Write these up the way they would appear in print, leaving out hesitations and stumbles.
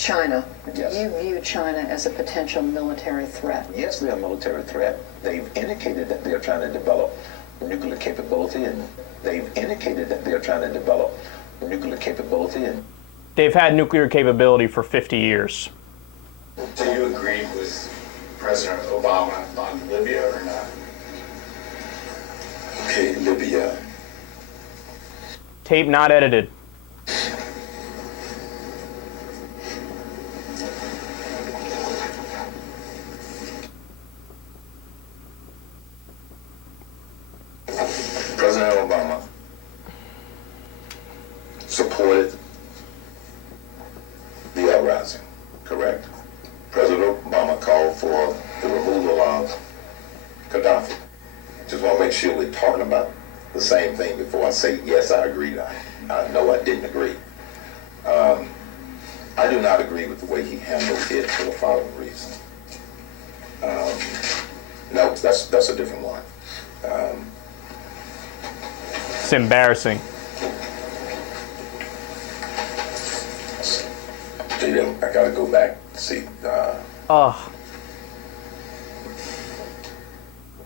China. Yes. Do you view China as a potential military threat? Yes, they're a military threat. They've indicated that they're trying to develop nuclear capability, and they've They've had nuclear capability for 50 years. Do you agree with President Obama on Libya or not? Okay, Libya. Tape not edited. President Obama supported the uprising, correct? President Obama called for the removal of Gaddafi. Just want to make sure we're talking about the same thing before I say, yes, I agreed. I know I didn't agree. I do not agree with the way he handled it for the following reason. No, that's a different one. It's embarrassing. I gotta go back and see.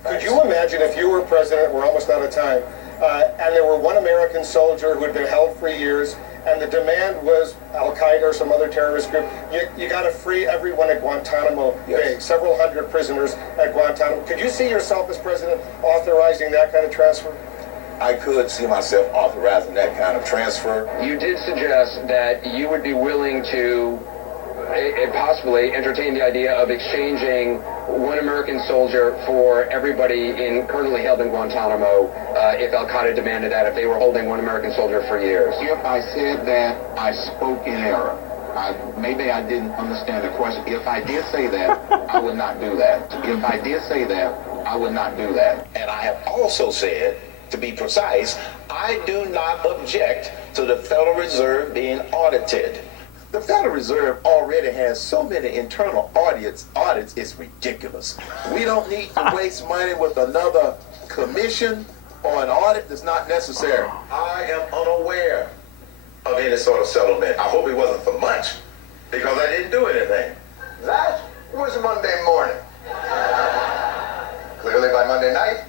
Could you imagine if you were president, we're almost out of time, and there were one American soldier who had been held for years, and the demand was Al-Qaeda or some other terrorist group, you got to free everyone at Guantanamo Bay, several hundred prisoners at Guantanamo. Could you see yourself as president authorizing that kind of transfer? I could see myself authorizing that kind of transfer. You did suggest that you would be willing to possibly entertain the idea of exchanging one American soldier for everybody currently held in Guantanamo if Al-Qaeda demanded that, if they were holding one American soldier for years. If I said that, I spoke in error. Maybe I didn't understand the question. If I did say that, I would not do that. If I did say that, I would not do that. And I have also said, to be precise, I do not object to the Federal Reserve being audited. The Federal Reserve already has so many internal audits, it's ridiculous. We don't need to waste money with another commission or an audit that's not necessary. I am unaware of any sort of settlement. I hope it wasn't for much, because I didn't do anything. That was Monday morning. Clearly by Monday night,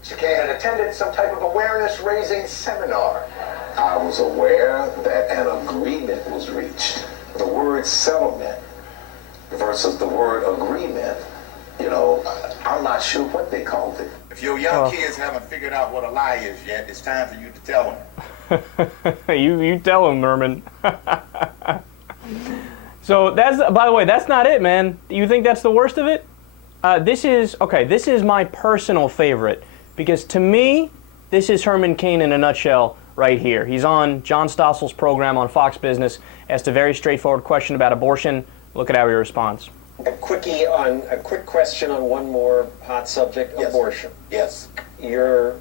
Mr. Cain had attended some type of awareness-raising seminar. I was aware that an agreement was reached. The word settlement versus the word agreement, I'm not sure what they called it. If your young kids haven't figured out what a lie is yet, it's time for you to tell them. you tell them, Herman. So by the way, that's not it, man. You think that's the worst of it? This is my personal favorite, because to me, this is Herman Cain in a nutshell right here. He's on John Stossel's program on Fox Business, asked a very straightforward question about abortion. Look at how he responds. A quick question on one more hot subject, Yes. Abortion. Yes. You're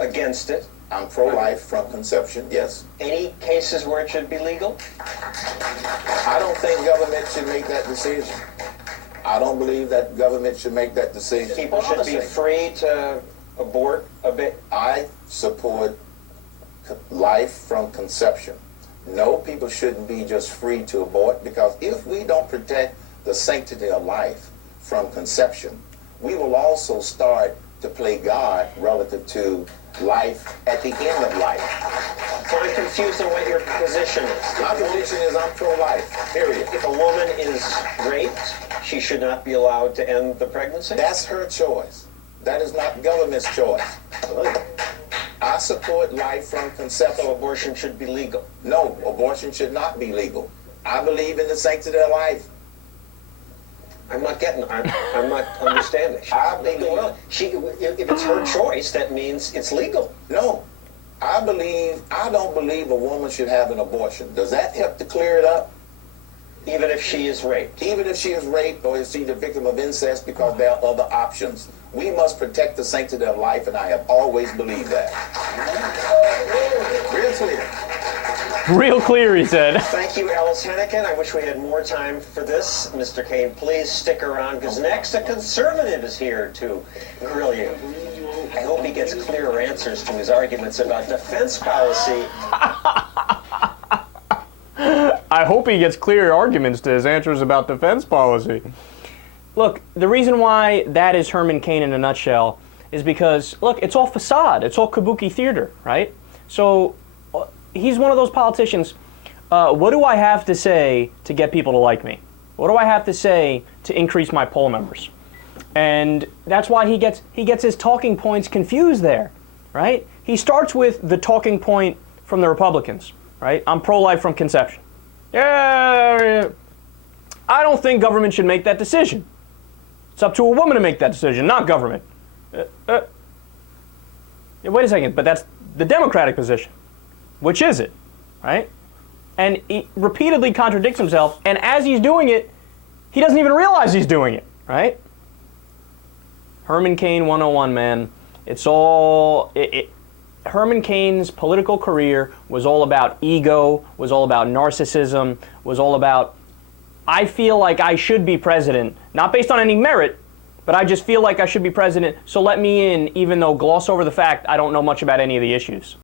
against it. I'm pro-life from conception, yes. Any cases where it should be legal? I don't think government should make that decision. I don't believe that government should make that decision. People should be free to abort a bit. I support life from conception. No, people shouldn't be just free to abort, because if we don't protect the sanctity of life from conception, we will also start to play God relative to life at the end of life. So I'm confused on what your position is. My position is I'm pro-life, period. If a woman is raped, she should not be allowed to end the pregnancy? That's her choice. That is not government's choice. I support life from conception. So abortion should be legal? No, abortion should not be legal. I believe in the sanctity of life. I'm not understanding. If it's her choice, that means it's legal. No, I don't believe a woman should have an abortion. Does that help to clear it up? Even if she is raped? Even if she is raped or is she the victim of incest, because there are other options. We must protect the sanctity of life, and I have always believed that. Real clear. Real clear, he said. Thank you, Alice Hennigan. I wish we had more time for this. Mr. Cain, please stick around, because next a conservative is here to grill you. I hope he gets clearer answers to his arguments about defense policy. I hope he gets clear arguments to his answers about defense policy. Look, the reason why that is Herman Cain in a nutshell is because, look, it's all facade. It's all kabuki theater, right? So he's one of those politicians. What do I have to say to get people to like me? What do I have to say to increase my poll numbers? And that's why he gets his talking points confused there, right? He starts with the talking point from the Republicans, right? I'm pro-life from conception. Yeah, I don't think government should make that decision. It's up to a woman to make that decision, not government. Yeah, wait a second, but that's the Democratic position. Which is it, right? And he repeatedly contradicts himself, and as he's doing it, he doesn't even realize he's doing it, right? Herman Cain 101, man. It's all... Herman Cain's political career was all about ego, was all about narcissism, was all about, I feel like I should be president, not based on any merit, but I just feel like I should be president, so let me in, even though gloss over the fact I don't know much about any of the issues.